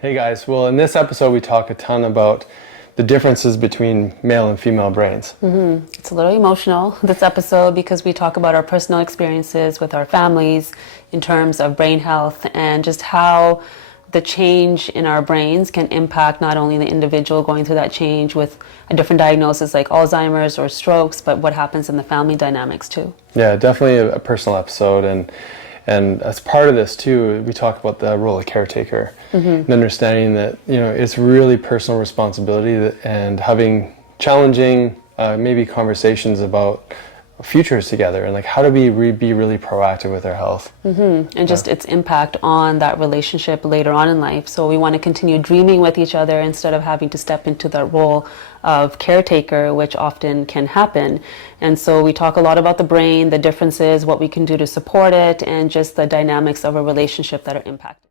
Hey guys, well, in this episode, we talk a ton about the differences between male and female brains. It's a little emotional, this episode, because we talk about our personal experiences with our families in terms of brain health and just how the change in our brains can impact not only the individual going through that change with a different diagnosis like Alzheimer's or strokes, but what happens in the family dynamics too. Yeah, definitely a personal episode, and as part of this too, we talk about the role of caretaker and understanding that it's really personal responsibility and having challenging maybe conversations about futures together and like how do we be really proactive with our health And just its impact on that relationship later on in life. So we want to continue dreaming with each other instead of having to step into the role of caretaker, which often can happen. And so we talk a lot about the brain, the differences, what we can do to support it, and just the dynamics of a relationship that are impacted.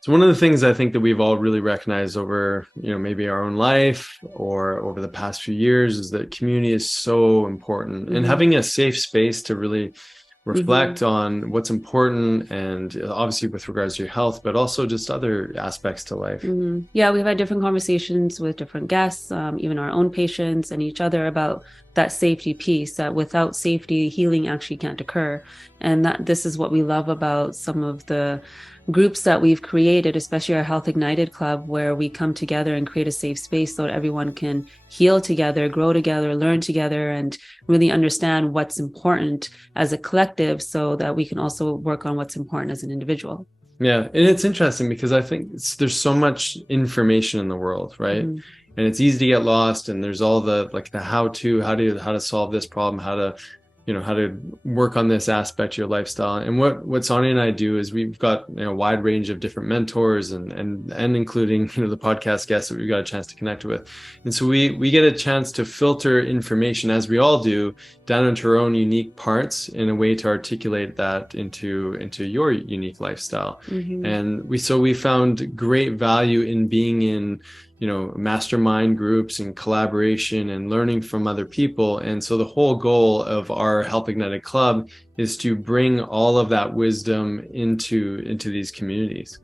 So one of the things I think that we've all really recognized over, maybe our own life or over the past few years is that community is so important and having a safe space to really reflect on what's important and obviously with regards to your health, but also just other aspects to life. Yeah, we've had different conversations with different guests, even our own patients and each other about that safety piece, that without safety, healing actually can't occur. And that this is what we love about some of the groups that we've created, especially our Health Ignited Club, where we come together and create a safe space so that everyone can heal together, grow together, learn together, and really understand what's important as a collective so that we can also work on what's important as an individual. Yeah, and it's interesting because I think there's so much information in the world, right? And it's easy to get lost, and there's all the how to solve this problem, how to work on this aspect of your lifestyle. And what Sonia and I do is we've got a wide range of different mentors and including the podcast guests that we've got a chance to connect with. And so we get a chance to filter information, as we all do, down into our own unique parts in a way to articulate that into your unique lifestyle. And we found great value in being in mastermind groups and collaboration and learning from other people. And so the whole goal of our Health Ignited Club is to bring all of that wisdom into these communities.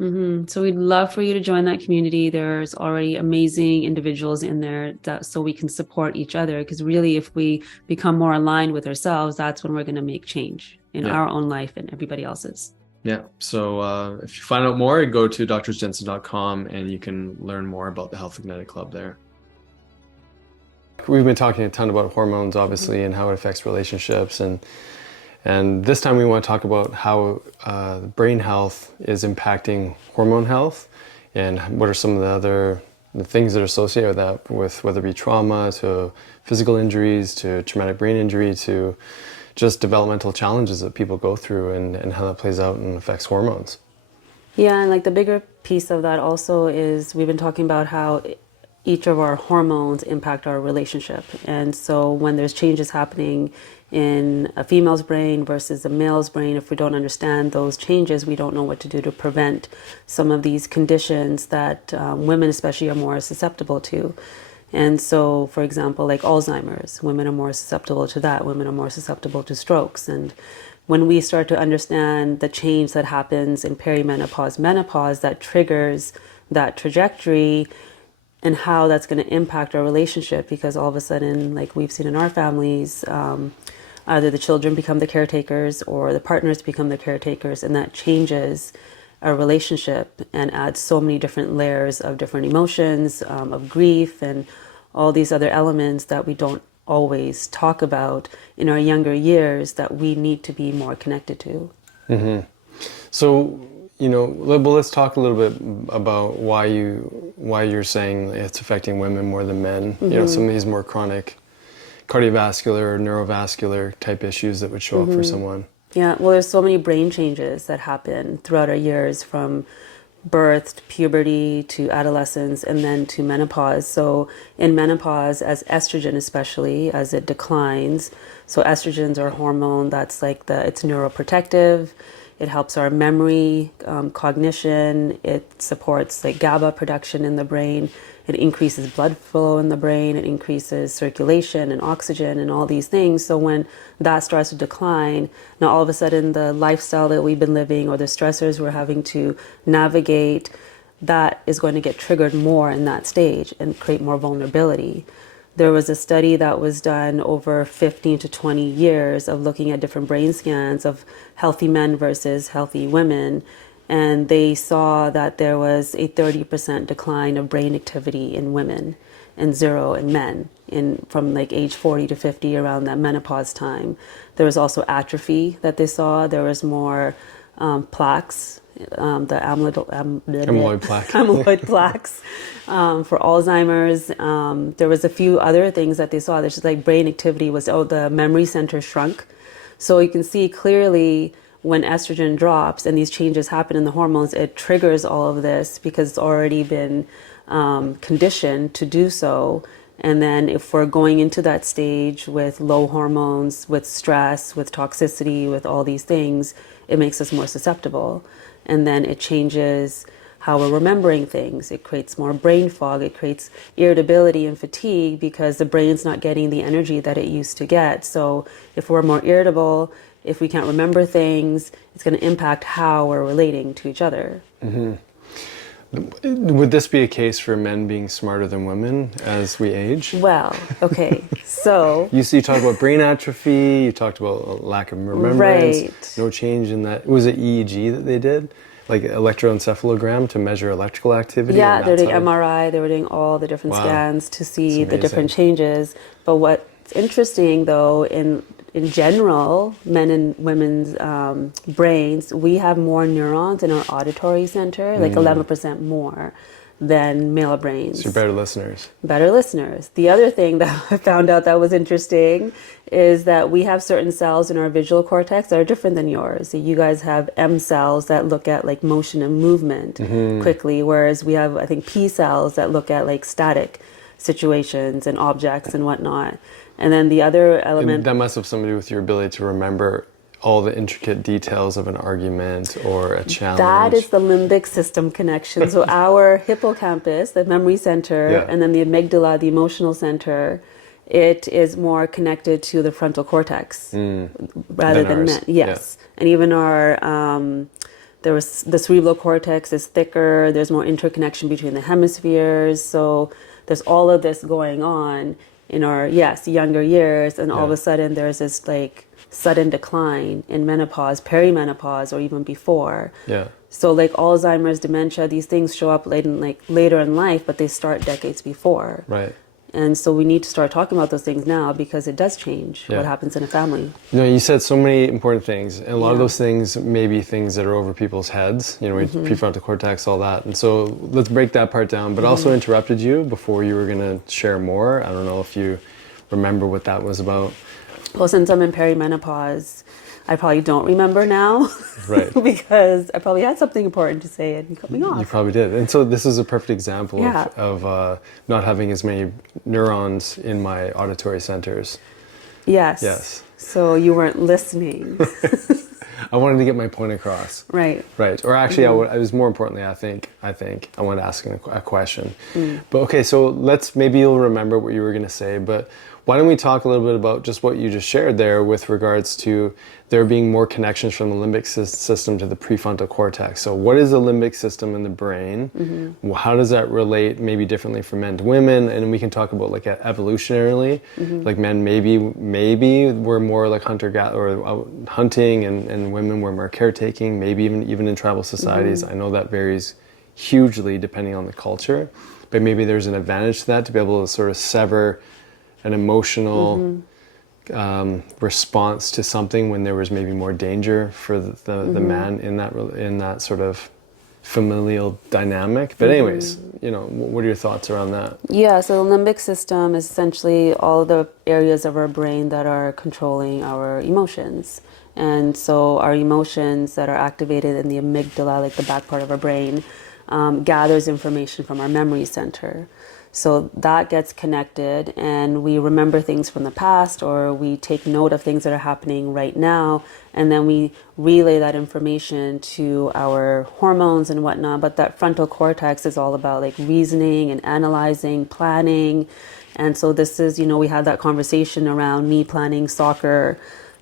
So we'd love for you to join that community. There's already amazing individuals in there so we can support each other, because really if we become more aligned with ourselves, that's when we're going to make change in our own life and everybody else's. Yeah. So if you find out more, go to drsjensen.com and you can learn more about the Health Ignited Club there. We've been talking a ton about hormones, obviously, and how it affects relationships. And this time we want to talk about how brain health is impacting hormone health and what are some of the things that are associated with that, with whether it be trauma to physical injuries to traumatic brain injury to just developmental challenges that people go through and how that plays out and affects hormones. Yeah, and like the bigger piece of that also is we've been talking about how each of our hormones impact our relationship. And so when there's changes happening in a female's brain versus a male's brain, if we don't understand those changes, we don't know what to do to prevent some of these conditions that women especially are more susceptible to. And so, for example, like Alzheimer's, women are more susceptible to that. Women are more susceptible to strokes. And when we start to understand the change that happens in perimenopause, menopause, that triggers that trajectory and how that's going to impact our relationship, because all of a sudden, like we've seen in our families, either the children become the caretakers or the partners become the caretakers, and that changes our relationship and adds so many different layers of different emotions, of grief and all these other elements that we don't always talk about in our younger years that we need to be more connected to. So, let's talk a little bit about why you're saying it's affecting women more than men. Some of these more chronic cardiovascular or neurovascular type issues that would show up for someone. Yeah, well, there's so many brain changes that happen throughout our years, from birth to puberty to adolescence and then to menopause. So in menopause, as estrogen especially, as it declines, so estrogens are a hormone that's it's neuroprotective. It helps our memory, cognition. It supports GABA production in the brain. It increases blood flow in the brain. It increases circulation and oxygen and all these things. So when that starts to decline, now all of a sudden the lifestyle that we've been living or the stressors we're having to navigate that is going to get triggered more in that stage and create more vulnerability. There was a study that was done over 15 to 20 years of looking at different brain scans of healthy men versus healthy women. And they saw that there was a 30% decline of brain activity in women and zero in men from like age 40 to 50 around that menopause time. There was also atrophy that they saw. There was more plaques, the Amyloid plaque. amyloid plaques for Alzheimer's. There was a few other things that they saw. There's just like brain activity was, the memory center shrunk. So you can see clearly when estrogen drops and these changes happen in the hormones, it triggers all of this because it's already been conditioned to do so. And then if we're going into that stage with low hormones, with stress, with toxicity, with all these things, it makes us more susceptible. And then it changes how we're remembering things. It creates more brain fog. It creates irritability and fatigue because the brain's not getting the energy that it used to get. So if we're more irritable, if we can't remember things, it's going to impact how we're relating to each other. Mm-hmm. Would this be a case for men being smarter than women as we age? Well, okay, so... You talked about brain atrophy, you talked about a lack of remembrance, right. No change in that. Was it EEG that they did? Like electroencephalogram to measure electrical activity? Yeah, they were doing MRI, they were doing all the different scans to see the different changes. But what's interesting though, in general, men and women's brains, we have more neurons in our auditory center, like 11% more than male brains. So you're better listeners. Better listeners. The other thing that I found out that was interesting is that we have certain cells in our visual cortex that are different than yours. So you guys have M cells that look at like motion and movement quickly, whereas we have, I think, P cells that look at like static situations and objects and whatnot. And then the other element... And that must have something to do with your ability to remember all the intricate details of an argument or a challenge. That is the limbic system connection. So our hippocampus, the memory center, and then the amygdala, the emotional center, it is more connected to the frontal cortex rather than men. Yes. Yeah. And even our... there was the cerebral cortex is thicker. There's more interconnection between the hemispheres. So there's all of this going on in our younger years, and all of a sudden there's this like sudden decline in menopause, perimenopause, or even before. Yeah. So like Alzheimer's, dementia, these things show up later in life, but they start decades before. Right. And so we need to start talking about those things now because it does change what happens in a family. You said so many important things, and a lot of those things may be things that are over people's heads, prefrontal cortex, all that. And so let's break that part down, but also interrupted you before you were going to share more. I don't know if you remember what that was about. Well, since I'm in perimenopause, I probably don't remember now. Right. Because I probably had something important to say and you cut me off. You probably did. And so this is a perfect example of not having as many neurons in my auditory centers. Yes. Yes. So you weren't listening. I wanted to get my point across. Right. Right. Or actually, I was more importantly, I think I wanted to ask a question. But okay, so maybe you'll remember what you were going to say, but why don't we talk a little bit about just what you just shared there with regards to there being more connections from the limbic system to the prefrontal cortex. So what is the limbic system in the brain? Mm-hmm. How does that relate maybe differently from men to women? And we can talk about like evolutionarily, like men maybe we're more like hunting and women were more caretaking, maybe even in tribal societies. I know that varies hugely depending on the culture, but maybe there's an advantage to that to be able to sort of sever an emotional response to something when there was maybe more danger for the man in that sort of familial dynamic. But anyways, what are your thoughts around that? Yeah, so the limbic system is essentially all the areas of our brain that are controlling our emotions. And so our emotions that are activated in the amygdala, like the back part of our brain, gathers information from our memory center. So that gets connected and we remember things from the past, or we take note of things that are happening right now, and then we relay that information to our hormones and whatnot. But that frontal cortex is all about like reasoning and analyzing, planning. And so this is, we had that conversation around me planning soccer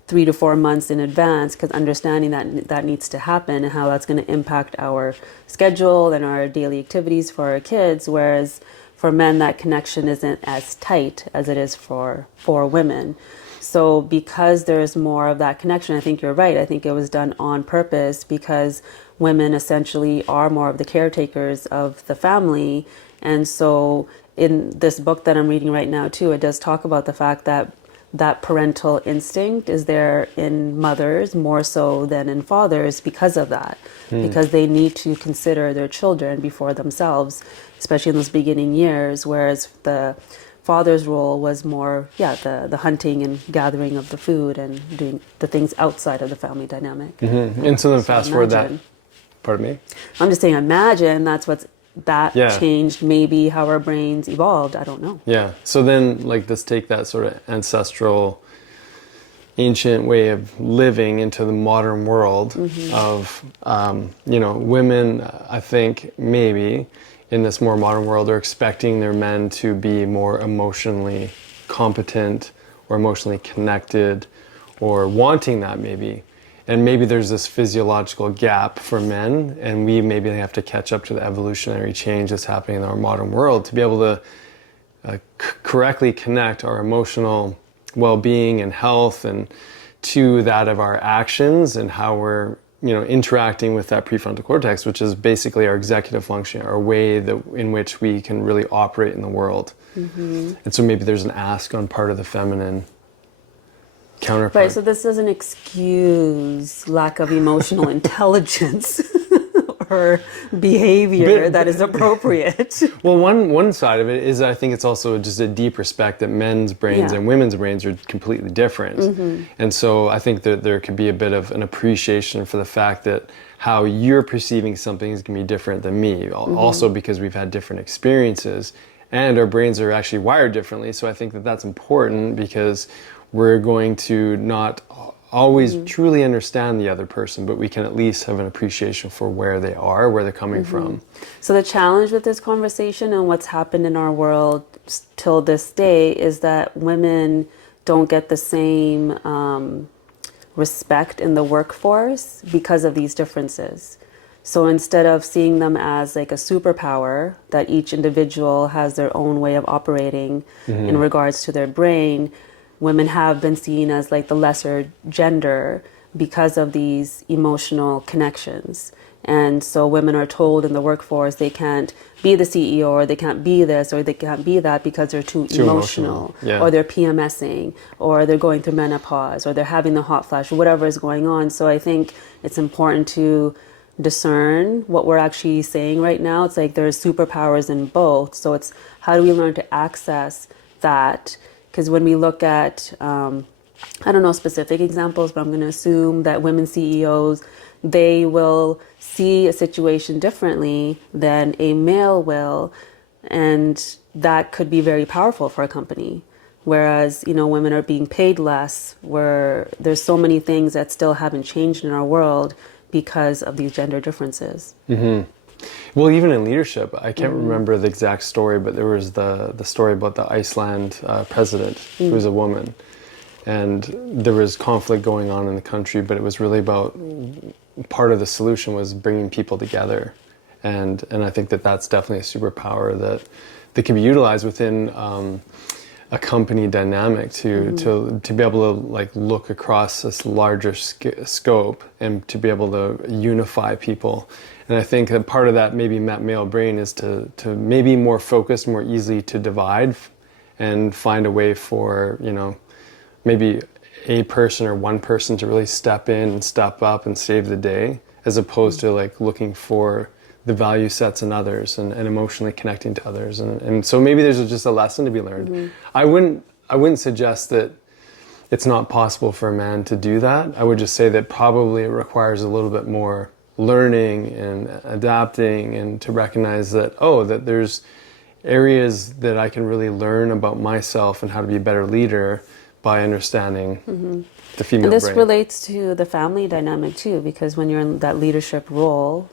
3 to 4 months in advance, because understanding that that needs to happen and how that's going to impact our schedule and our daily activities for our kids. Whereas for men, that connection isn't as tight as it is for women. So because there's more of that connection, I think you're right. I think it was done on purpose because women essentially are more of the caretakers of the family. And so in this book that I'm reading right now too, it does talk about the fact that that parental instinct is there in mothers more so than in fathers because of that, because they need to consider their children before themselves, especially in those beginning years, whereas the father's role was more, the hunting and gathering of the food and doing the things outside of the family dynamic. And so then fast forward that, pardon me? I'm just saying, imagine that changed maybe how our brains evolved. I don't know. Yeah. So then, like, let's take that sort of ancestral, ancient way of living into the modern world of, women, I think maybe in this more modern world are expecting their men to be more emotionally competent or emotionally connected or wanting that maybe. And maybe there's this physiological gap for men, and we maybe have to catch up to the evolutionary change that's happening in our modern world to be able to correctly connect our emotional well-being and health and to that of our actions and how we're interacting with that prefrontal cortex, which is basically our executive function, our way in which we can really operate in the world. And so maybe there's an ask on part of the feminine counterpart. Right, so this doesn't excuse lack of emotional intelligence or behavior that is appropriate. Well, one side of it is I think it's also just a deep respect that men's brains and women's brains are completely different. And so I think that there could be a bit of an appreciation for the fact that how you're perceiving something is going to be different than me. Also because we've had different experiences and our brains are actually wired differently. So I think that that's important because we're going to not always truly understand the other person, but we can at least have an appreciation for where they are, where they're coming from. So the challenge with this conversation and what's happened in our world till this day is that women don't get the same respect in the workforce because of these differences. So instead of seeing them as like a superpower, that each individual has their own way of operating in regards to their brain, women have been seen as like the lesser gender because of these emotional connections. And so women are told in the workforce they can't be the CEO or they can't be this or they can't be that because they're too emotional. Or they're PMSing or they're going through menopause or they're having the hot flash or whatever is going on. So I think it's important to discern what we're actually saying right now. It's like there's superpowers in both. So it's how do we learn to access that? Because when we look at, I don't know specific examples, but I'm going to assume that women CEOs, they will see a situation differently than a male will. And that could be very powerful for a company. Whereas, women are being paid less, where there's so many things that still haven't changed in our world because of these gender differences. Well, even in leadership, I can't remember the exact story, but there was the story about the Iceland president who was a woman. And there was conflict going on in the country, but it was really about part of the solution was bringing people together. And I think that that's definitely a superpower that can be utilized within a company dynamic to be able to like look across this larger scope and to be able to unify people. And I think that part of that, maybe in that male brain, is to maybe more focused, more easily to divide and find a way for, maybe a person or one person to really step in and step up and save the day, as opposed to like looking for the value sets in others and emotionally connecting to others. And so maybe there's just a lesson to be learned. I wouldn't suggest that it's not possible for a man to do that. I would just say that probably it requires a little bit more learning and adapting and to recognize that, that there's areas that I can really learn about myself and how to be a better leader by understanding the female brain. And this relates to the family dynamic too, because when you're in that leadership role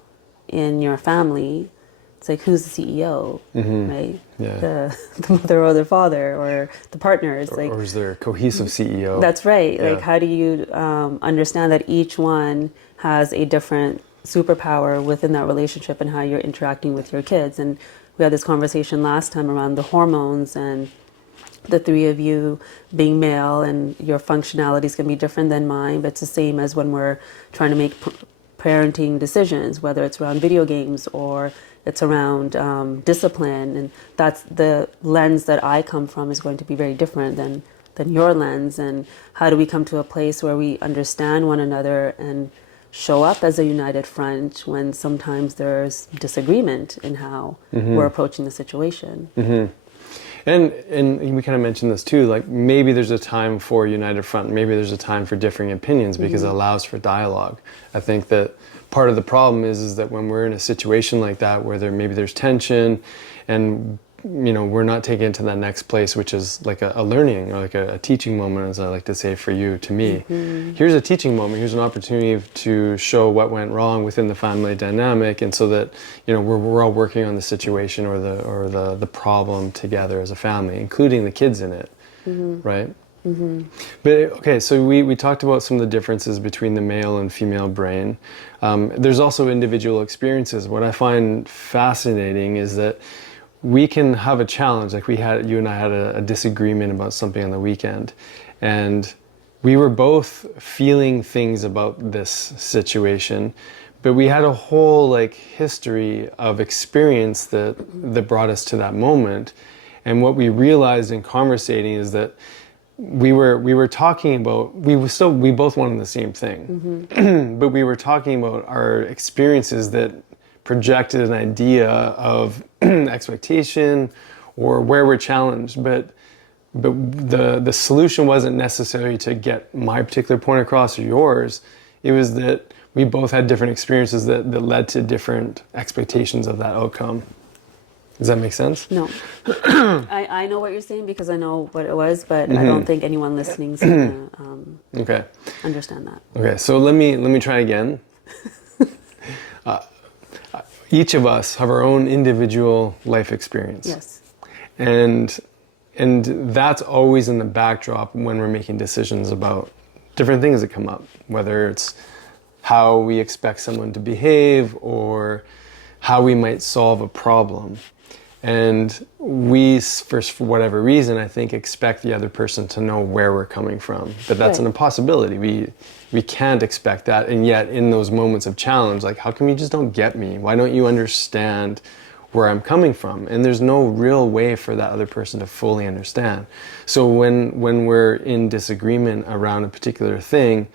in your family, it's like, who's the CEO, right? Yeah. The mother or the father or the partners. Like, or is there a cohesive CEO? that's right. Yeah. Like, how do you understand that each one has a different superpower within that relationship and how you're interacting with your kids? And we had this conversation last time around the hormones and the three of you being male and your functionality is going to be different than mine, but it's the same as when we're trying to make parenting decisions, whether it's around video games or it's around discipline. And that's the lens that I come from is going to be very different than your lens. And how do we come to a place where we understand one another and show up as a united front when sometimes there's disagreement in how we're approaching the situation? And we kind of mentioned this too, like maybe there's a time for united front, maybe there's a time for differing opinions because it allows for dialogue. I think that part of the problem is that when we're in a situation like that where maybe there's tension and we're not taking it to that next place, which is like a learning or like a teaching moment, as I like to say for you, to me. Here's a teaching moment, here's an opportunity to show what went wrong within the family dynamic, and so that we're all working on the situation or the problem together as a family, including the kids in it, right? But okay, so we talked about some of the differences between the male and female brain. There's also individual experiences. What I find fascinating is that we can have a challenge, like you and I had a disagreement about something on the weekend, and we were both feeling things about this situation, but we had a whole history of experience that brought us to that moment. And what we realized in conversating is that we were talking about, we both wanted the same thing, but we were talking about our experiences that projected an idea of expectation or where we're challenged, but the solution wasn't necessarily to get my particular point across or yours. It was that we both had different experiences that led to different expectations of that outcome. Does that make sense? No. I know what you're saying because I know what it was, but I don't think anyone listening is going to understand that. Okay, so let me try again. Each of us have our own individual life experience. Yes. And that's always in the backdrop when we're making decisions about different things that come up, whether it's how we expect someone to behave or how we might solve a problem. And we, for whatever reason, I think, expect the other person to know where we're coming from. But that's an impossibility. We can't expect that. And yet, in those moments of challenge, like, how come you just don't get me? Why don't you understand where I'm coming from? And there's no real way for that other person to fully understand. So when we're in disagreement around a particular thing,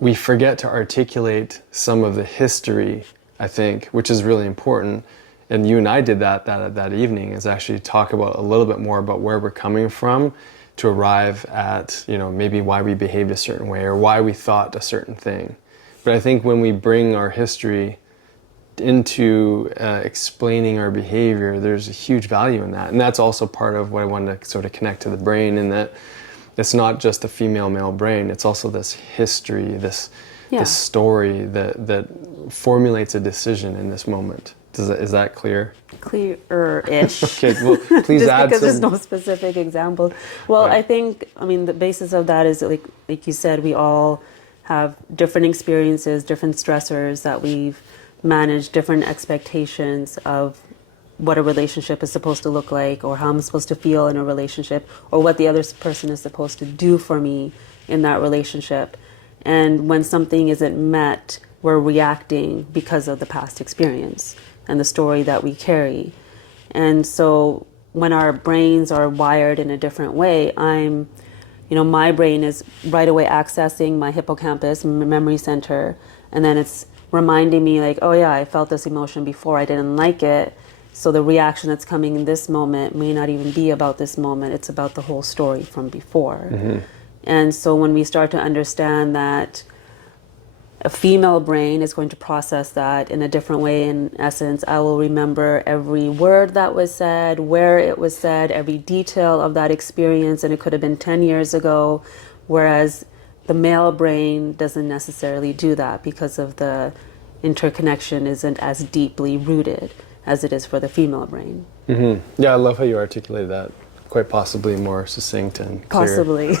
we forget to articulate some of the history, I think, which is really important. And you and I did that evening, is actually talk about a little bit more about where we're coming from to arrive at, maybe why we behaved a certain way or why we thought a certain thing. But I think when we bring our history into explaining our behavior, there's a huge value in that. And that's also part of what I wanted to sort of connect to the brain, in that it's not just the female-male brain, it's also this history, this story that formulates a decision in this moment. Is that clear? Clear-ish. Okay, well, please just add because some. there's no specific example. Well, right. The basis of that is, like you said, we all have different experiences, different stressors that we've managed, different expectations of what a relationship is supposed to look like, or how I'm supposed to feel in a relationship, or what the other person is supposed to do for me in that relationship. And when something isn't met, we're reacting because of the past experience and the story that we carry. And so when our brains are wired in a different way, my brain is right away accessing my hippocampus, memory center, and then it's reminding me like, oh yeah, I felt this emotion before, I didn't like it. So the reaction that's coming in this moment may not even be about this moment, it's about the whole story from before. And so when we start to understand that a female brain is going to process that in a different way. In essence, I will remember every word that was said, where it was said, every detail of that experience, and it could have been 10 years ago, whereas the male brain doesn't necessarily do that because of the interconnection isn't as deeply rooted as it is for the female brain. Yeah, I love how you articulated that. Quite possibly more succinct and clear. Possibly.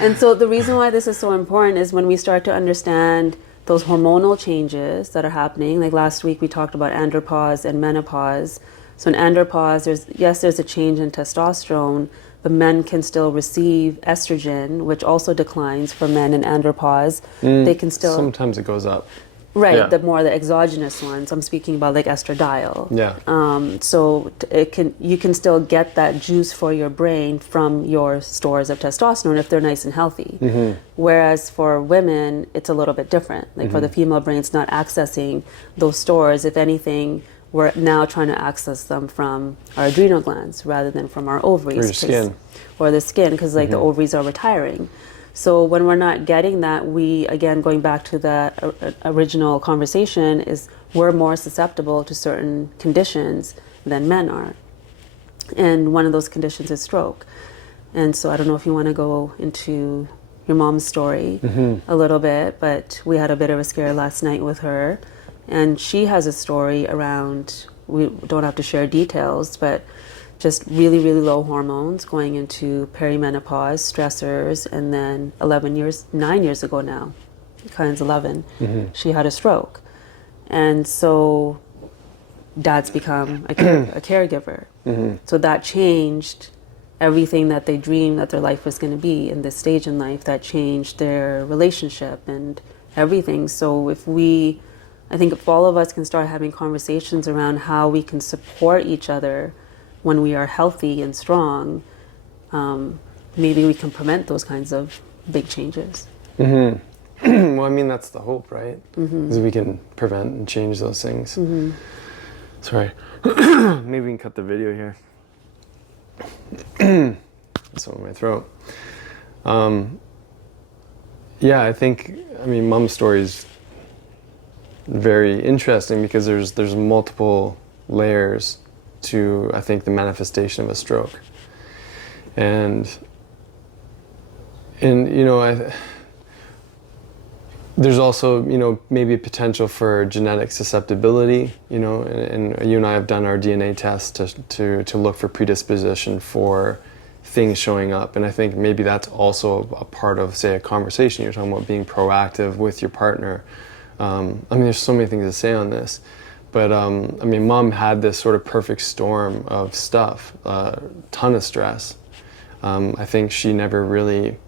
And so the reason why this is so important is when we start to understand those hormonal changes that are happening. Like last week we talked about andropause and menopause. So in andropause, there's a change in testosterone, but men can still receive estrogen, which also declines for men in andropause. They can still... Sometimes it goes up. Right, Yeah. the more the exogenous ones. I'm speaking about like estradiol. Yeah. So you can still get that juice for your brain from your stores of testosterone if they're nice and healthy. Whereas for women, it's a little bit different. Like for the female brain, it's not accessing those stores. If anything, we're now trying to access them from our adrenal glands rather than from our ovaries. Or your skin. Or the skin, because like the ovaries are retiring. So when we're not getting that, we, again, going back to the original conversation, is we're more susceptible to certain conditions than men are. And one of those conditions is stroke. And so I don't know if you want to go into your mom's story a little bit, but we had a bit of a scare last night with her. And she has a story around, we don't have to share details, but just really, really low hormones going into perimenopause, stressors, and then 9 years ago now, Kyle's 11, she had a stroke. And so dad's become a caregiver. So that changed everything that they dreamed that their life was going to be in this stage in life. That changed their relationship and everything. So I think if all of us can start having conversations around how we can support each other when we are healthy and strong, maybe we can prevent those kinds of big changes. Well, I mean, that's the hope, right? Is we can prevent and change those things. Sorry. Maybe we can cut the video here. That's over my throat. Yeah, I mean, mom's story is very interesting because there's multiple layers to, I think, the manifestation of a stroke. And there's also, maybe a potential for genetic susceptibility, and you and I have done our DNA test to look for predisposition for things showing up. And I think maybe that's also a part of, say, a conversation. You're talking about being proactive with your partner. I mean, there's so many things to say on this. But, I mean, mom had this sort of perfect storm of stuff, ton of stress. I think she never really,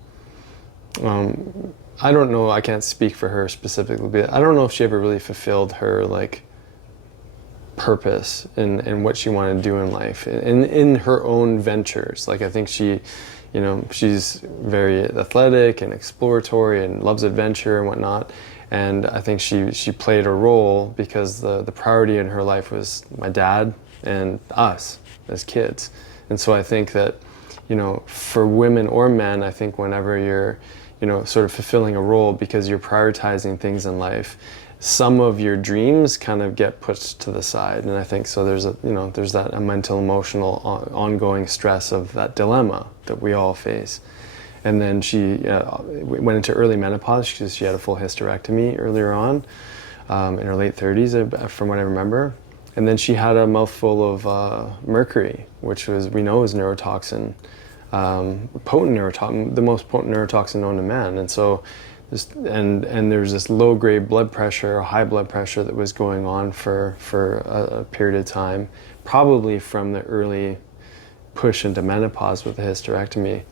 I don't know, I can't speak for her specifically, but I don't know if she ever really fulfilled her, like, purpose in what she wanted to do in life, in her own ventures. Like, I think she, she's very athletic and exploratory and loves adventure and whatnot. And I think she played a role because the priority in her life was my dad and us as kids. And so I think that, for women or men, I think whenever you're, sort of fulfilling a role because you're prioritizing things in life, some of your dreams kind of get pushed to the side. And I think so there's that mental, emotional, ongoing stress of that dilemma that we all face. And then she went into early menopause because she had a full hysterectomy earlier on in her late 30s, from what I remember. And then she had a mouthful of mercury, which we know is neurotoxin, potent neurotoxin, the most potent neurotoxin known to man. And so, and there's this low-grade blood pressure, high blood pressure that was going on for a period of time, probably from the early push into menopause with the hysterectomy.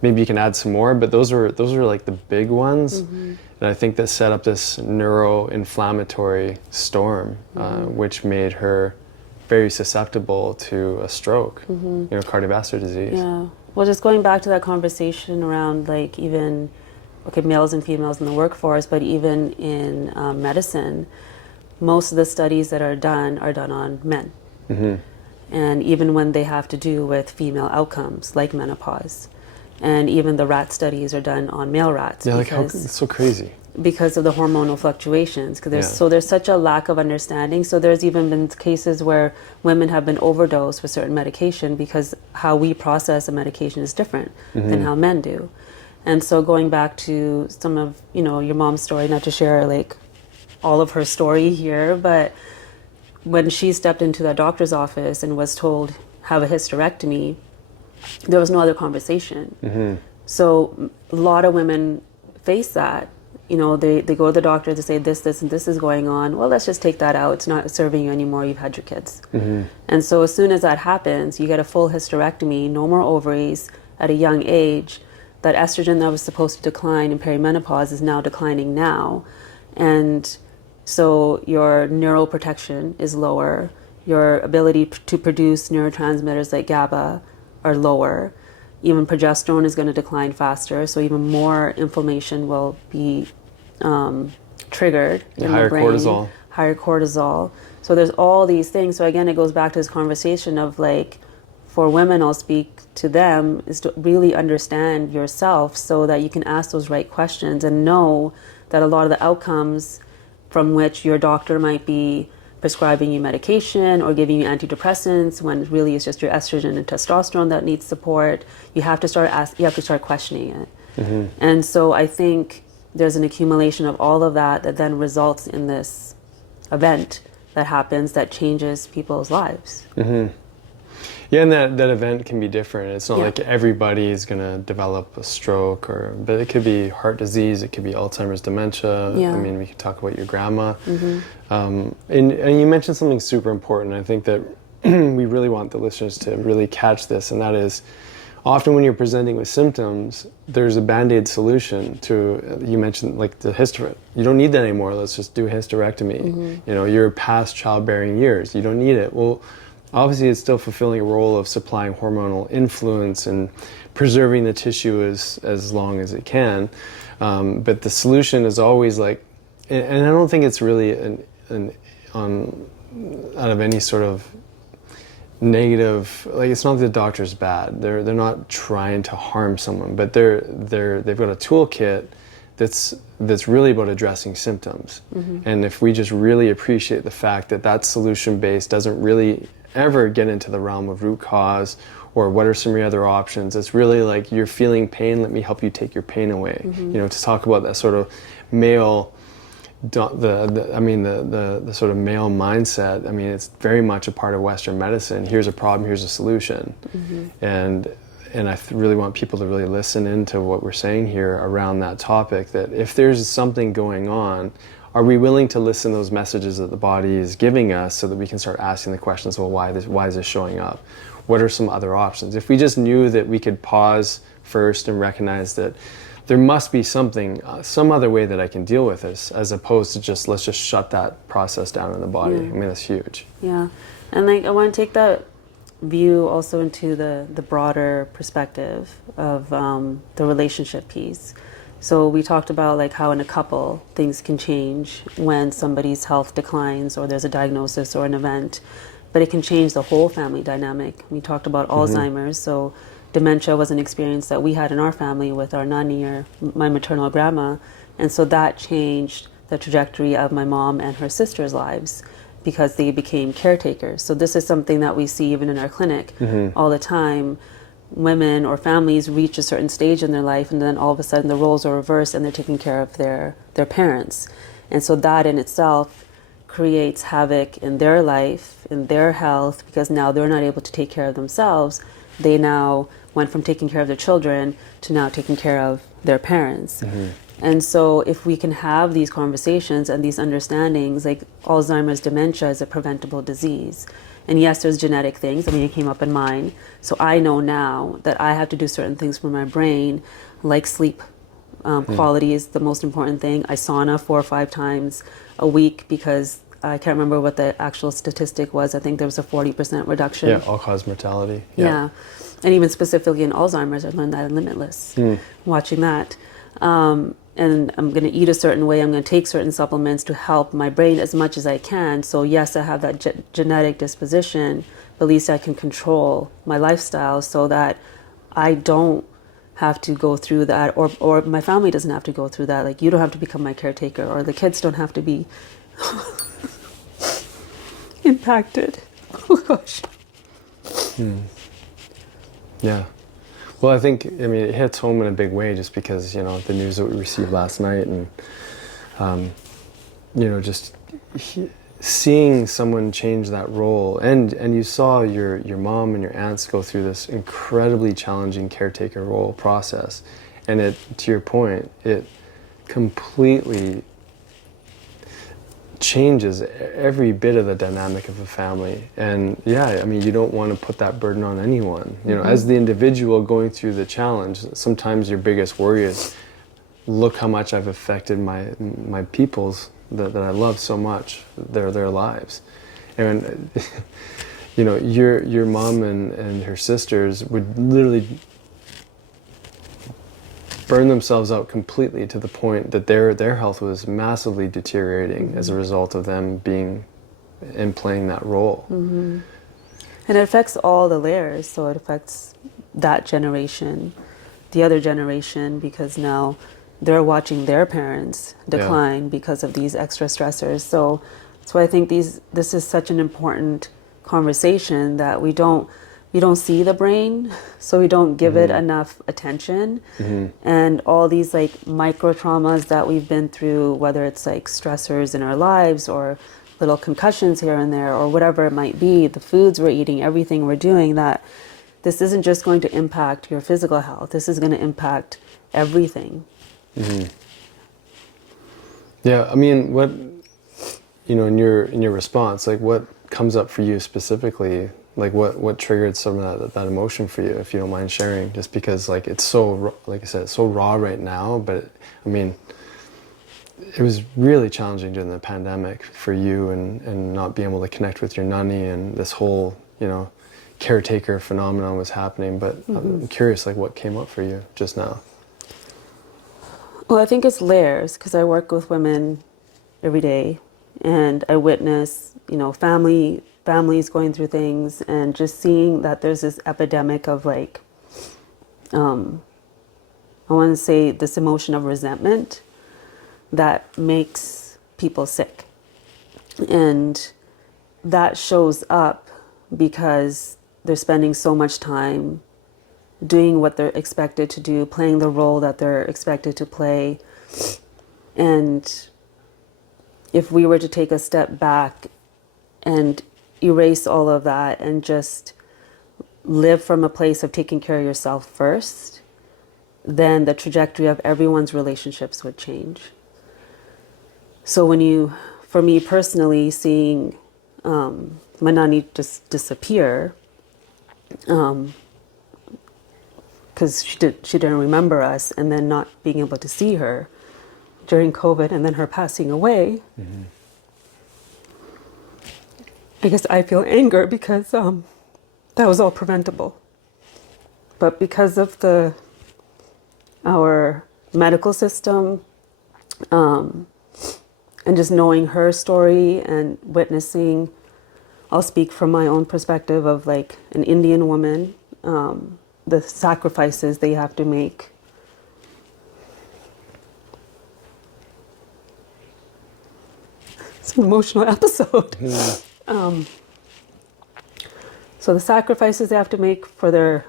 Maybe you can add some more, but those are like the big ones. And I think that set up this neuroinflammatory storm, which made her very susceptible to a stroke, cardiovascular disease. Yeah. Well, just going back to that conversation around like even, males and females in the workforce, but even in medicine, most of the studies that are done on men. And even when they have to do with female outcomes, like menopause. And even the rat studies are done on male rats. Yeah, like it's so crazy. Because of the hormonal fluctuations. There's such a lack of understanding. So there's even been cases where women have been overdosed with certain medication because how we process a medication is different than how men do. And so going back to some of, your mom's story, not to share like all of her story here, but when she stepped into that doctor's office and was told, have a hysterectomy, there was no other conversation. So a lot of women face that. You know, they go to the doctor to say this, and this is going on. Well, let's just take that out. It's not serving you anymore. You've had your kids. And so as soon as that happens, you get a full hysterectomy, no more ovaries at a young age. That estrogen that was supposed to decline in perimenopause is now declining now. And so your neuroprotection is lower. Your ability to produce neurotransmitters like GABA are lower. Even progesterone is going to decline faster, so even more inflammation will be triggered in the brain. Cortisol. Higher cortisol. So there's all these things. So again, it goes back to this conversation of like, for women, I'll speak to them, is to really understand yourself so that you can ask those right questions and know that a lot of the outcomes from which your doctor might be prescribing you medication or giving you antidepressants when really it's just your estrogen and testosterone that needs support, you have to start questioning it. And so I think there's an accumulation of all of that that then results in this event that happens that changes people's lives. Yeah, and that event can be different. It's not like everybody is going to develop a stroke, but it could be heart disease, it could be Alzheimer's, dementia. I mean, we could talk about your grandma. And you mentioned something super important. I think that we really want the listeners to really catch this, and that is, often when you're presenting with symptoms, there's a Band-Aid solution to, you mentioned like the hysterectomy. You don't need that anymore, let's just do a hysterectomy. You know, you're past childbearing years, you don't need it. Well, obviously it's still fulfilling a role of supplying hormonal influence and preserving the tissue as long as it can. But the solution is always like, and I don't think it's really out of any sort of negative, like, it's not that the doctor's bad. They're not trying to harm someone, but they've got a toolkit that's really about addressing symptoms. And if we just really appreciate the fact that solution base doesn't really ever get into the realm of root cause or what are some of your other options, it's really like, you're feeling pain, let me help you take your pain away. You know, to talk about that sort of male, the sort of male mindset. I mean, it's very much a part of Western medicine. Here's a problem, here's a solution. And I really want people to really listen into what we're saying here around that topic, that if there's something going on, are we willing to listen to those messages that the body is giving us so that we can start asking the questions, well, why is this showing up? What are some other options? If we just knew that we could pause first and recognize that there must be something, some other way that I can deal with this, as opposed to just, let's just shut that process down in the body. I mean, that's huge. Yeah, and like, I want to take that view also into the broader perspective of the relationship piece. So we talked about like how in a couple things can change when somebody's health declines or there's a diagnosis or an event, but it can change the whole family dynamic. We talked about Alzheimer's, so dementia was an experience that we had in our family with our nanny, or my maternal grandma, and so that changed the trajectory of my mom and her sister's lives because they became caretakers. So this is something that we see even in our clinic all the time. Women or families reach a certain stage in their life and then all of a sudden the roles are reversed and they're taking care of their parents. And so that in itself creates havoc in their life, in their health, because now they're not able to take care of themselves. They now went from taking care of their children to now taking care of their parents. And so if we can have these conversations and these understandings, like Alzheimer's, dementia is a preventable disease. And yes, there's genetic things. I mean, it came up in mine. So I know now that I have to do certain things for my brain, like sleep. Quality is the most important thing. I sauna 4 or 5 times a week because I can't remember what the actual statistic was. I think there was a 40% reduction. Yeah, all-cause mortality. Yeah. And even specifically in Alzheimer's, I learned that in Limitless, watching that. And I'm going to eat a certain way. I'm going to take certain supplements to help my brain as much as I can. So yes, I have that genetic disposition, but at least I can control my lifestyle so that I don't have to go through that, or my family doesn't have to go through that. Like, you don't have to become my caretaker, or the kids don't have to be impacted. Oh gosh. Yeah. Well, I think, it hits home in a big way just because, the news that we received last night, and just seeing someone change that role, and you saw your mom and your aunts go through this incredibly challenging caretaker role process, and it, to your point, it completely changes every bit of the dynamic of a family. And yeah, I mean, you don't want to put that burden on anyone. As the individual going through the challenge, sometimes your biggest worry is, look how much I've affected my people's that I love so much, their lives. And your mom and her sisters would literally burn themselves out completely, to the point that their health was massively deteriorating as a result of them being and playing that role. And it affects all the layers. So it affects that generation, the other generation, because now they're watching their parents decline because of these extra stressors. So that's why I think this is such an important conversation, that we don't see the brain, so we don't give it enough attention. And all these like micro traumas that we've been through, whether it's like stressors in our lives or little concussions here and there, or whatever it might be, the foods we're eating, everything we're doing, that this isn't just going to impact your physical health, this is going to impact everything. Yeah, I mean, what, in your response, like what comes up for you specifically? Like what triggered some of that emotion for you, if you don't mind sharing? Just because like it's so, like I said, it's so raw right now, but I mean, it was really challenging during the pandemic for you, and not being able to connect with your nanny, and this whole, caretaker phenomenon was happening. But I'm curious, like what came up for you just now? Well, I think it's layers, because I work with women every day, and I witness, families going through things, and just seeing that there's this epidemic of like, I want to say this emotion of resentment that makes people sick. And that shows up because they're spending so much time doing what they're expected to do, playing the role that they're expected to play. And if we were to take a step back and erase all of that and just live from a place of taking care of yourself first, then the trajectory of everyone's relationships would change. So for me personally, seeing my nanny just disappear, because she didn't remember us, and then not being able to see her during COVID, and then her passing away. I guess I feel anger because that was all preventable. But because of our medical system, and just knowing her story and witnessing, I'll speak from my own perspective of like an Indian woman, the sacrifices they have to make. It's an emotional episode. So the sacrifices they have to make for their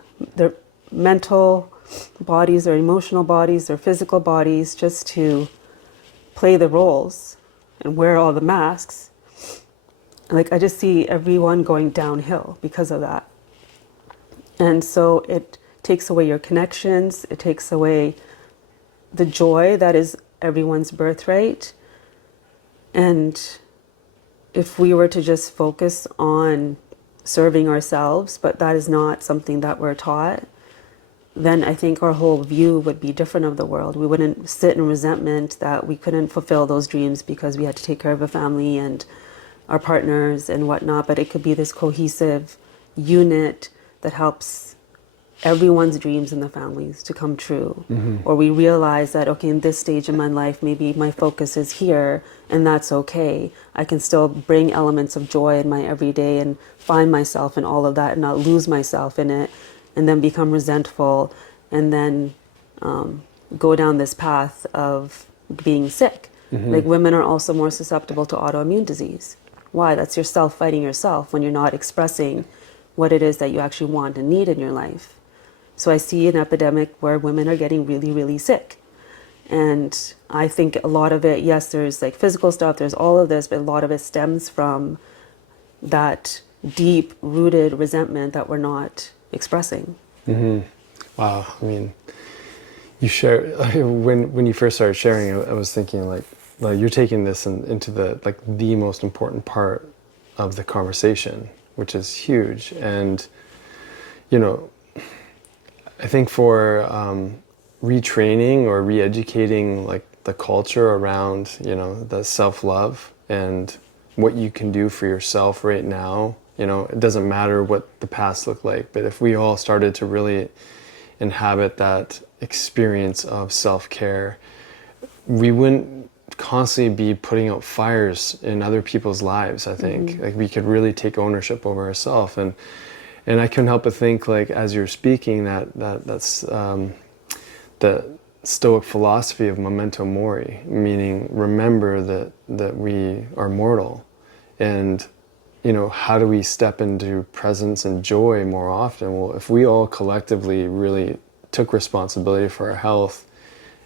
mental bodies, their emotional bodies, their physical bodies, just to play the roles and wear all the masks. Like, I just see everyone going downhill because of that. And so it takes away your connections, it takes away the joy that is everyone's birthright. And if we were to just focus on serving ourselves, but that is not something that we're taught, then I think our whole view would be different of the world. We wouldn't sit in resentment that we couldn't fulfill those dreams because we had to take care of a family and our partners and whatnot, but it could be this cohesive unit that helps everyone's dreams in the families to come true. Or we realize that, okay, in this stage in my life, maybe my focus is here, and that's okay. I can still bring elements of joy in my everyday and find myself in all of that and not lose myself in it, and then become resentful, and then go down this path of being sick. Like, women are also more susceptible to autoimmune disease. Why? That's yourself fighting yourself when you're not expressing what it is that you actually want and need in your life. So I see an epidemic where women are getting really, really sick. And I think a lot of it, yes, there's like physical stuff, there's all of this, but a lot of it stems from that deep rooted resentment that we're not expressing. Wow. I mean, you share when you first started sharing, I was thinking like you're taking this into the most important part of the conversation, which is huge. And I think for retraining or re-educating like the culture around the self-love and what you can do for yourself right now, it doesn't matter what the past looked like, but if we all started to really inhabit that experience of self-care, we wouldn't constantly be putting out fires in other people's lives. I think like we could really take ownership over ourselves. And I couldn't help but think, like, as you're speaking, that's the Stoic philosophy of memento mori, meaning remember that we are mortal. And how do we step into presence and joy more often? Well, if we all collectively really took responsibility for our health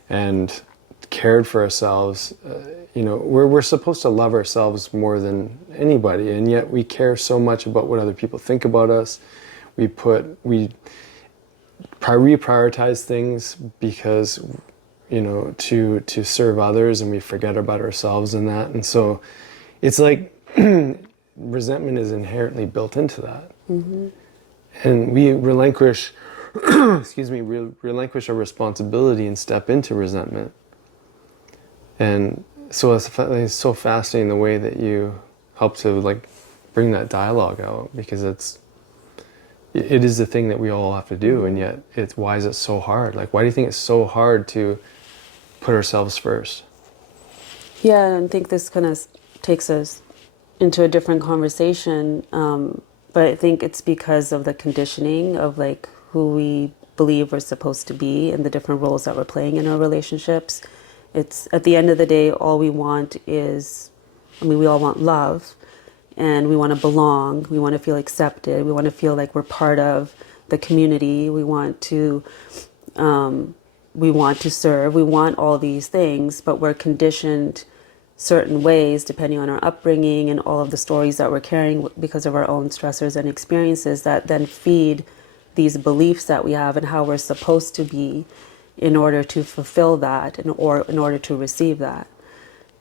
and cared for ourselves, we're supposed to love ourselves more than anybody, and yet we care so much about what other people think about us. We reprioritize things because to serve others, and we forget about ourselves in that. And so it's like resentment is inherently built into that. And we relinquish relinquish our responsibility and step into resentment. And so it's so fascinating the way that you help to like bring that dialogue out, because it is the thing that we all have to do, and yet why is it so hard? Like, why do you think it's so hard to put ourselves first? Yeah, I think this kind of takes us into a different conversation, but I think it's because of the conditioning of like who we believe we're supposed to be and the different roles that we're playing in our relationships. It's at the end of the day, all we want is, we all want love, and we want to belong. We want to feel accepted. We want to feel like we're part of the community. We want to serve. We want all these things, but we're conditioned certain ways depending on our upbringing and all of the stories that we're carrying because of our own stressors and experiences that then feed these beliefs that we have and how we're supposed to be in order to fulfill that or in order to receive that.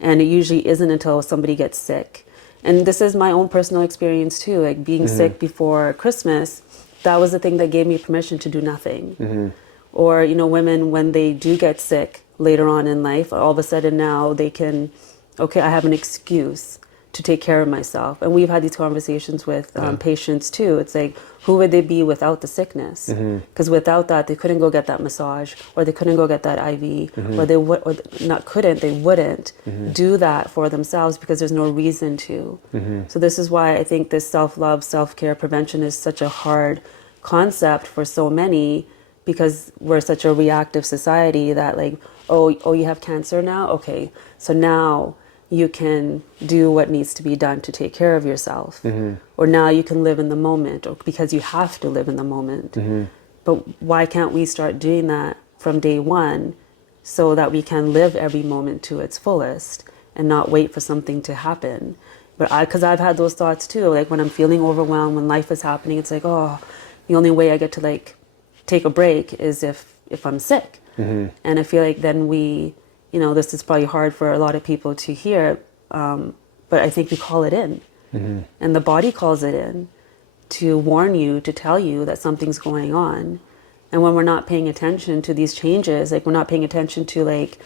And it usually isn't until somebody gets sick. And this is my own personal experience too, like being sick before Christmas, that was the thing that gave me permission to do nothing. Or, women, when they do get sick later on in life, all of a sudden now they can, okay, I have an excuse to take care of myself. And we've had these conversations with patients too. It's like, who would they be without the sickness? Because without that, they couldn't go get that massage, or they couldn't go get that IV, or they wouldn't do that for themselves because there's no reason to. So this is why I think this self-love, self-care prevention is such a hard concept for so many, because we're such a reactive society that like, oh, you have cancer now? Okay, so now you can do what needs to be done to take care of yourself. Or now you can live in the moment, or because you have to live in the moment. But why can't we start doing that from day one so that we can live every moment to its fullest and not wait for something to happen? But because I've had those thoughts too, like when I'm feeling overwhelmed, when life is happening, it's like, oh, the only way I get to like take a break is if I'm sick. And I feel like then this is probably hard for a lot of people to hear, but I think we call it in. And the body calls it in to warn you, to tell you that something's going on. And when we're not paying attention to these changes, like we're not paying attention to like,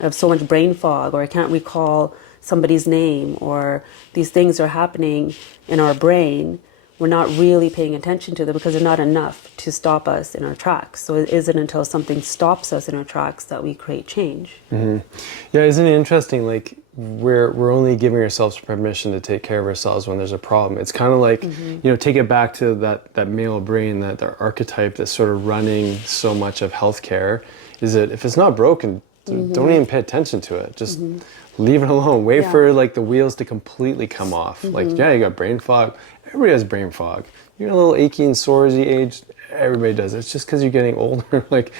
I have so much brain fog, or I can't recall somebody's name, or these things are happening in our brain, we're not really paying attention to them because they're not enough to stop us in our tracks. So it isn't until something stops us in our tracks that we create change. Yeah, isn't it interesting? Like we're only giving ourselves permission to take care of ourselves when there's a problem. It's kind of like take it back to that male brain, that the archetype that's sort of running so much of healthcare. Is that if it's not broken, don't even pay attention to it. Just leave it alone. Wait for like the wheels to completely come off. Like you got brain fog. Everybody has brain fog. You're a little achy and sore as you age. Everybody does. It's just because you're getting older. Like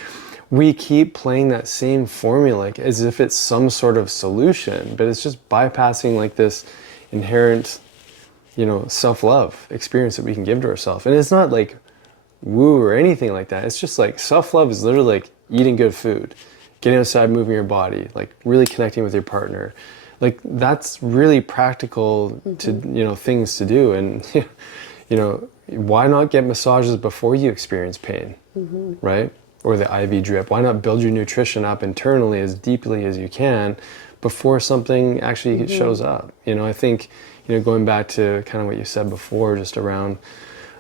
we keep playing that same formula like as if it's some sort of solution, but it's just bypassing like this inherent, you know, self-love experience that we can give to ourselves. And it's not like woo or anything like that. It's just like self-love is literally like eating good food, getting outside, moving your body, like really connecting with your partner. Like that's really practical to, you know, things to do. And, you know, why not get massages before you experience pain, right? Or the IV drip. Why not build your nutrition up internally as deeply as you can before something actually shows up? You know, I think, you know, going back to kind of what you said before, just around,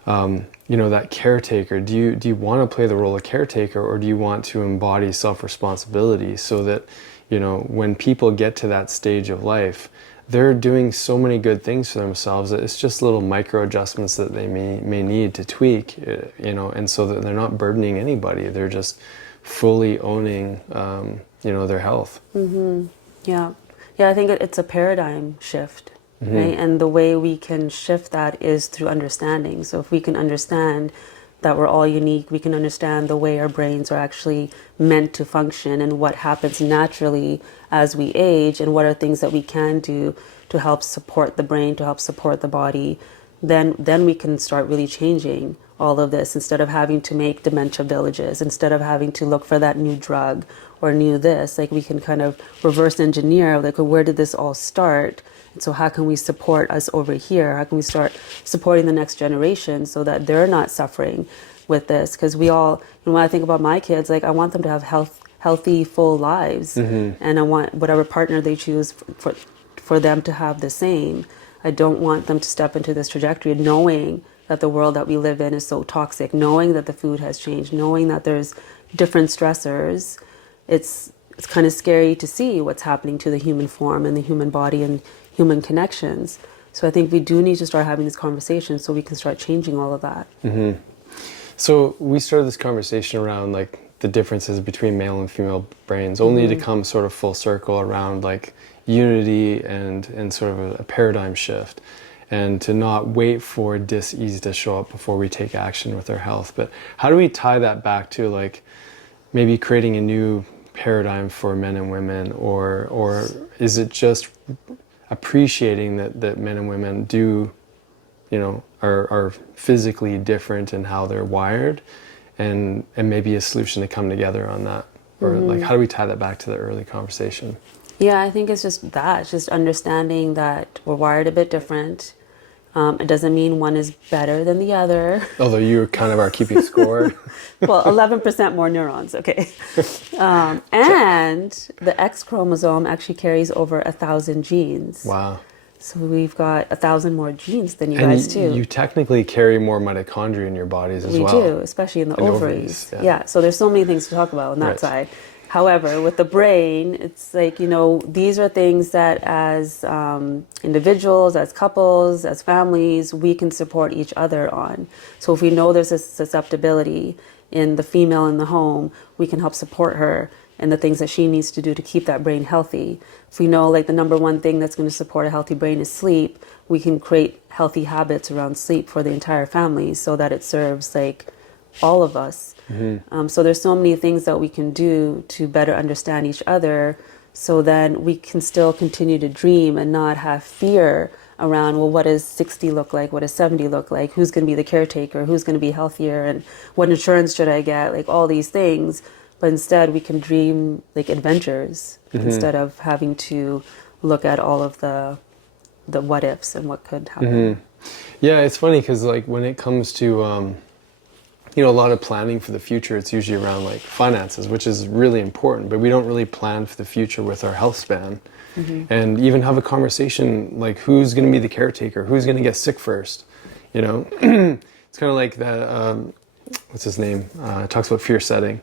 you know, that caretaker. Do you want to play the role of caretaker, or do you want to embody self-responsibility so that, you know, when people get to that stage of life, they're doing so many good things for themselves that it's just little micro adjustments that they may need to tweak, you know, and so that they're not burdening anybody. They're just fully owning, you know, their health. Yeah. Yeah, I think it's a paradigm shift, right? And the way we can shift that is through understanding. So if we can understand that we're all unique, we can understand the way our brains are actually meant to function and what happens naturally as we age and what are things that we can do to help support the brain, to help support the body, then we can start really changing all of this instead of having to make dementia villages, instead of having to look for that new drug or new this. Like we can kind of reverse engineer, like where did this all start? And so how can we support us over here? How can we start supporting the next generation so that they're not suffering with this? Because we all, you know, when I think about my kids, like I want them to have healthy, full lives. And I want whatever partner they choose for them to have the same. I don't want them to step into this trajectory knowing that the world that we live in is so toxic, knowing that the food has changed, knowing that there's different stressors. It's kind of scary to see what's happening to the human form and the human body and human connections. So I think we do need to start having this conversation so we can start changing all of that. So we started this conversation around like the differences between male and female brains, only to come sort of full circle around like unity and sort of a paradigm shift, and to not wait for dis-ease to show up before we take action with our health. But how do we tie that back to like maybe creating a new paradigm for men and women, or is it just appreciating that men and women do, you know, are physically different in how they're wired, and maybe a solution to come together on that? Or like, how do we tie that back to the early conversation? Yeah, I think it's just that. It's just understanding that we're wired a bit different. It doesn't mean one is better than the other. Although you kind of are keeping score. Well, 11% more neurons, okay. And the X chromosome actually carries over 1,000 genes. Wow. So we've got 1,000 more genes than you guys too. You technically carry more mitochondria in your bodies as well. We do, especially in the ovaries. Yeah, so there's so many things to talk about on that side. However, with the brain, it's like, you know, these are things that as individuals, as couples, as families, we can support each other on. So if we know there's a susceptibility in the female in the home, we can help support her in the things that she needs to do to keep that brain healthy. If we know like the number one thing that's going to support a healthy brain is sleep, we can create healthy habits around sleep for the entire family so that it serves like all of us. So there's so many things that we can do to better understand each other, so then we can still continue to dream and not have fear around, well, what does 60 look like? What does 70 look like? Who's going to be the caretaker? Who's going to be healthier? And what insurance should I get? Like all these things. But instead we can dream like adventures instead of having to look at all of the what ifs and what could happen. Yeah, it's funny because like when it comes to you know, a lot of planning for the future, it's usually around like finances, which is really important, but we don't really plan for the future with our health span. And even have a conversation like, who's going to be the caretaker? Who's going to get sick first? You know, it's kind of like that, what's his name? Talks about fear setting.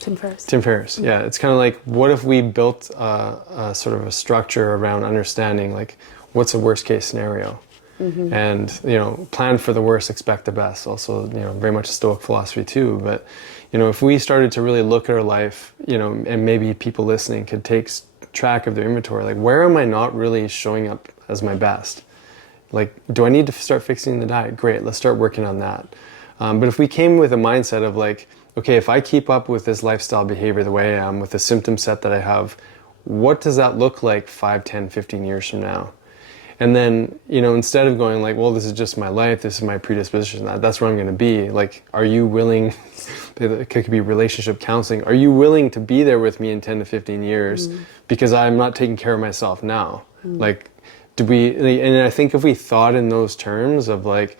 Tim Ferriss. Tim Ferriss, yeah. It's kind of like, what if we built a sort of a structure around understanding like, what's a worst case scenario? And, you know, plan for the worst, expect the best. Also, you know, very much a Stoic philosophy too. But, you know, if we started to really look at our life, you know, and maybe people listening could take track of their inventory, like where am I not really showing up as my best? Like, do I need to start fixing the diet? Great, let's start working on that. But if we came with a mindset of like, okay, if I keep up with this lifestyle behavior the way I am, with the symptom set that I have, what does that look like 5, 10, 15 years from now? And then, instead of going like, well, this is just my life, this is my predisposition, that's where I'm going to be. Like, are you willing, it could be relationship counseling, are you willing to be there with me in 10 to 15 years because I'm not taking care of myself now? Like, and I think if we thought in those terms of like,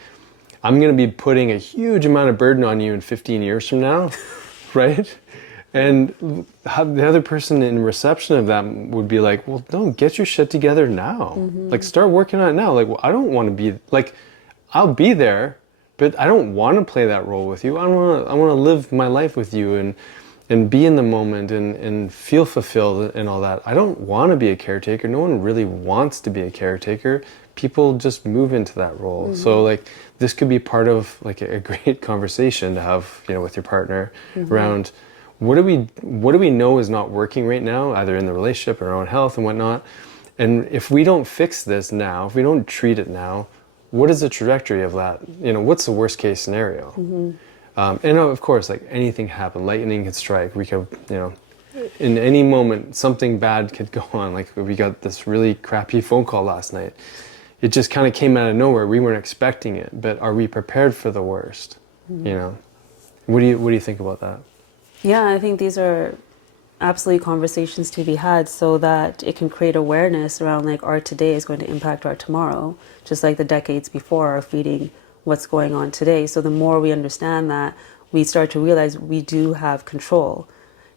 I'm going to be putting a huge amount of burden on you in 15 years from now, right? And the other person in reception of that would be like, well, don't get your shit together now. Like, start working on it now. Like, well, I don't want to be, like, I'll be there, but I don't want to play that role with you. I want to live my life with you and be in the moment and feel fulfilled and all that. I don't want to be a caretaker. No one really wants to be a caretaker. People just move into that role. So, like, this could be part of, like, a great conversation to have, with your partner around, what do we know is not working right now, either in the relationship or our own health and whatnot? And if we don't fix this now, if we don't treat it now, what is the trajectory of that? What's the worst case scenario? And of course, like, anything happen, lightning could strike. We could, in any moment, something bad could go on. Like, we got this really crappy phone call last night. It just kind of came out of nowhere. We weren't expecting it, but are we prepared for the worst? What do you think about that? Yeah, I think these are absolutely conversations to be had so that it can create awareness around, like, our today is going to impact our tomorrow, just like the decades before are feeding what's going on today. So the more we understand that, we start to realize we do have control.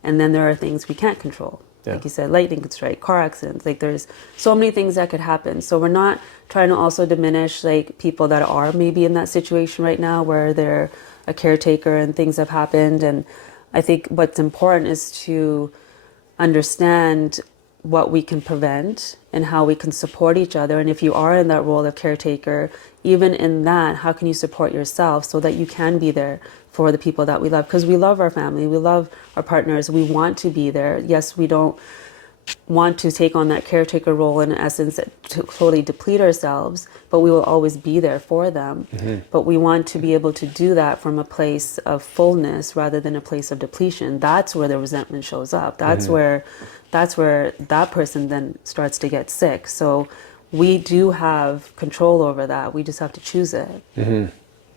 And then there are things we can't control. Yeah. Like you said, lightning could strike, car accidents, like, there's so many things that could happen. So we're not trying to also diminish, like, people that are maybe in that situation right now where they're a caretaker and things have happened. And I think what's important is to understand what we can prevent and how we can support each other. And if you are in that role of caretaker, even in that, how can you support yourself so that you can be there for the people that we love? Because we love our family, we love our partners, we want to be there. Yes, we don't want to take on that caretaker role in essence to totally deplete ourselves, but we will always be there for them. But we want to be able to do that from a place of fullness rather than a place of depletion. That's where the resentment shows up. That's where that person then starts to get sick. So we do have control over that. We just have to choose it. Yeah,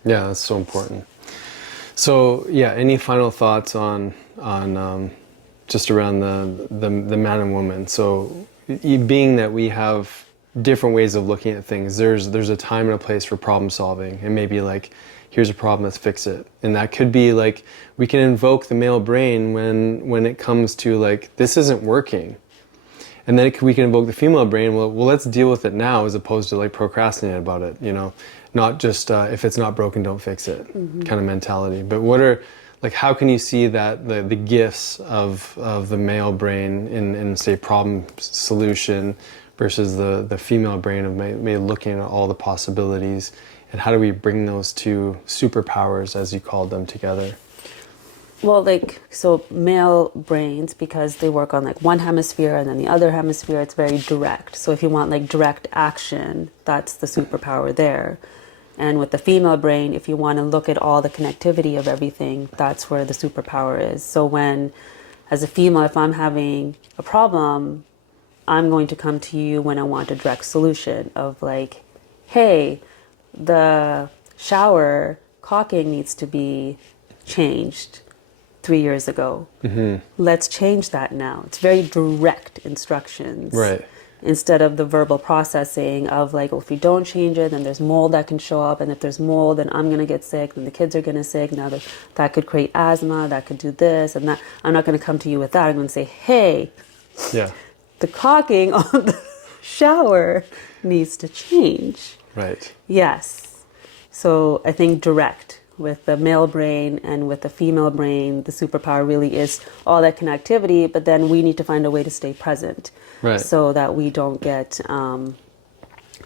that's so important. So yeah, any final thoughts on just around the man and woman? So being that we have different ways of looking at things, there's a time and a place for problem solving, and maybe like, here's a problem, let's fix it. And that could be like, we can invoke the male brain when it comes to like, this isn't working. And then we can invoke the female brain, well, let's deal with it now, as opposed to like procrastinate about it, not just if it's not broken, don't fix it kind of mentality. But like, how can you see that the gifts of the male brain in say problem solution versus the female brain of maybe looking at all the possibilities, and how do we bring those two superpowers, as you called them, together? Well, like, so male brains, because they work on like one hemisphere and then the other hemisphere, it's very direct. So if you want like direct action, that's the superpower there. And with the female brain, if you want to look at all the connectivity of everything, that's where the superpower is. So when, as a female, if I'm having a problem, I'm going to come to you when I want a direct solution of like, hey, the shower caulking needs to be changed 3 years ago. Let's change that now. It's very direct instructions. Right. Instead of the verbal processing of like, well, if you don't change it, then there's mold that can show up. And if there's mold, then I'm going to get sick. Then the kids are going to sick. Now that could create asthma. That could do this and that. I'm not going to come to you with that. I'm going to say, hey, the caulking on the shower needs to change. Right. Yes. So I think direct with the male brain and with the female brain, the superpower really is all that connectivity, but then we need to find a way to stay present. Right. So that we don't get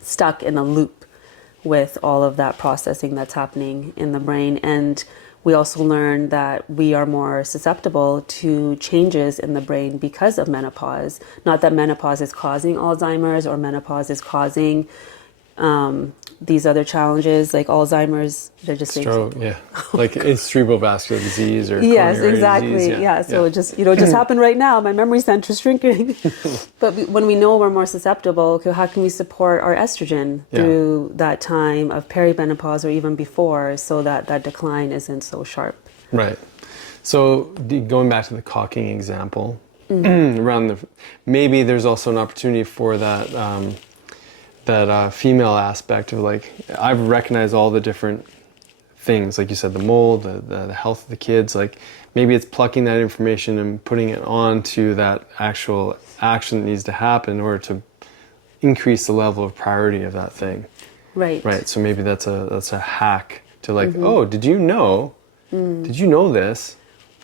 stuck in a loop with all of that processing that's happening in the brain. And we also learn that we are more susceptible to changes in the brain because of menopause. Not that menopause is causing Alzheimer's or menopause is causing these other challenges like Alzheimer's, they're just Stroke, yeah. Like it's cerebral vascular disease or yes, coronary exactly. disease. Yeah. So it just, you know, it just happened right now. My memory center's shrinking. But when we know we're more susceptible, okay, how can we support our estrogen through that time of perimenopause or even before, so that that decline isn't so sharp? Right. So going back to the caulking example, around the, maybe there's also an opportunity for that female aspect of like, I've recognized all the different things, like you said, the mold, the health of the kids, like maybe it's plucking that information and putting it onto that actual action that needs to happen in order to increase the level of priority of that thing. Right. Right. So maybe that's a hack to like, oh, did you know this?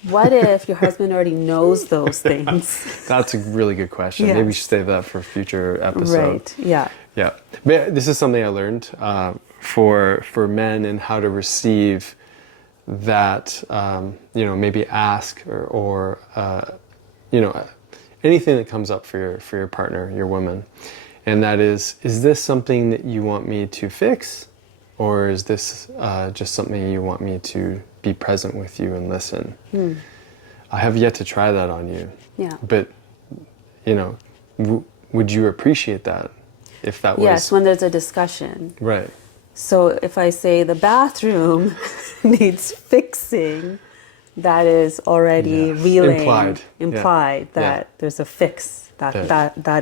What if your husband already knows those things? That's a really good question. Yes. Maybe we should save that for a future episode. Right. Yeah. Yeah. But this is something I learned for men and how to receive that, you know, maybe ask or you know, anything that comes up for your partner, your woman. And that is this something that you want me to fix? Or is this just something you want me to be present with you and listen? I have yet to try that on you. Yeah. But, you know, would you appreciate that if that was... Yes, when there's a discussion. Right. So if I say the bathroom needs fixing, that is already relaying, implied that there's a fix. That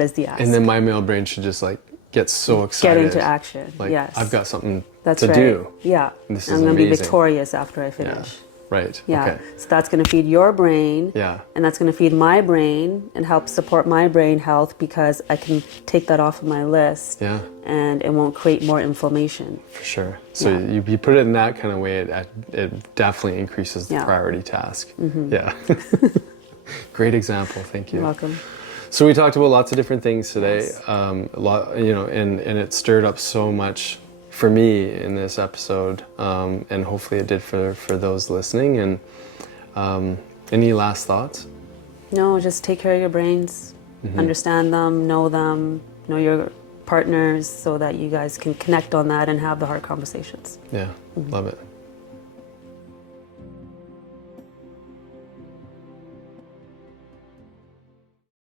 is the ask. And then my male brain should just like get so excited. Get into action. Like, yes. I've got something That's to right. do. Yeah. This is I'm going to be amazing. victorious after I finish. Yeah. Right. Yeah. Okay. So that's going to feed your brain. Yeah. And that's going to feed my brain and help support my brain health, because I can take that off of my list. Yeah. And it won't create more inflammation. For sure. So you put it in that kind of way, it definitely increases the priority task. Yeah. Great example. Thank you. You're welcome. So we talked about lots of different things today. Yes. A lot, you know, and it stirred up so much for me in this episode, and hopefully it did for those listening. And any last thoughts? No, just take care of your brains, understand them, know your partners, so that you guys can connect on that and have the hard conversations. Yeah, love it.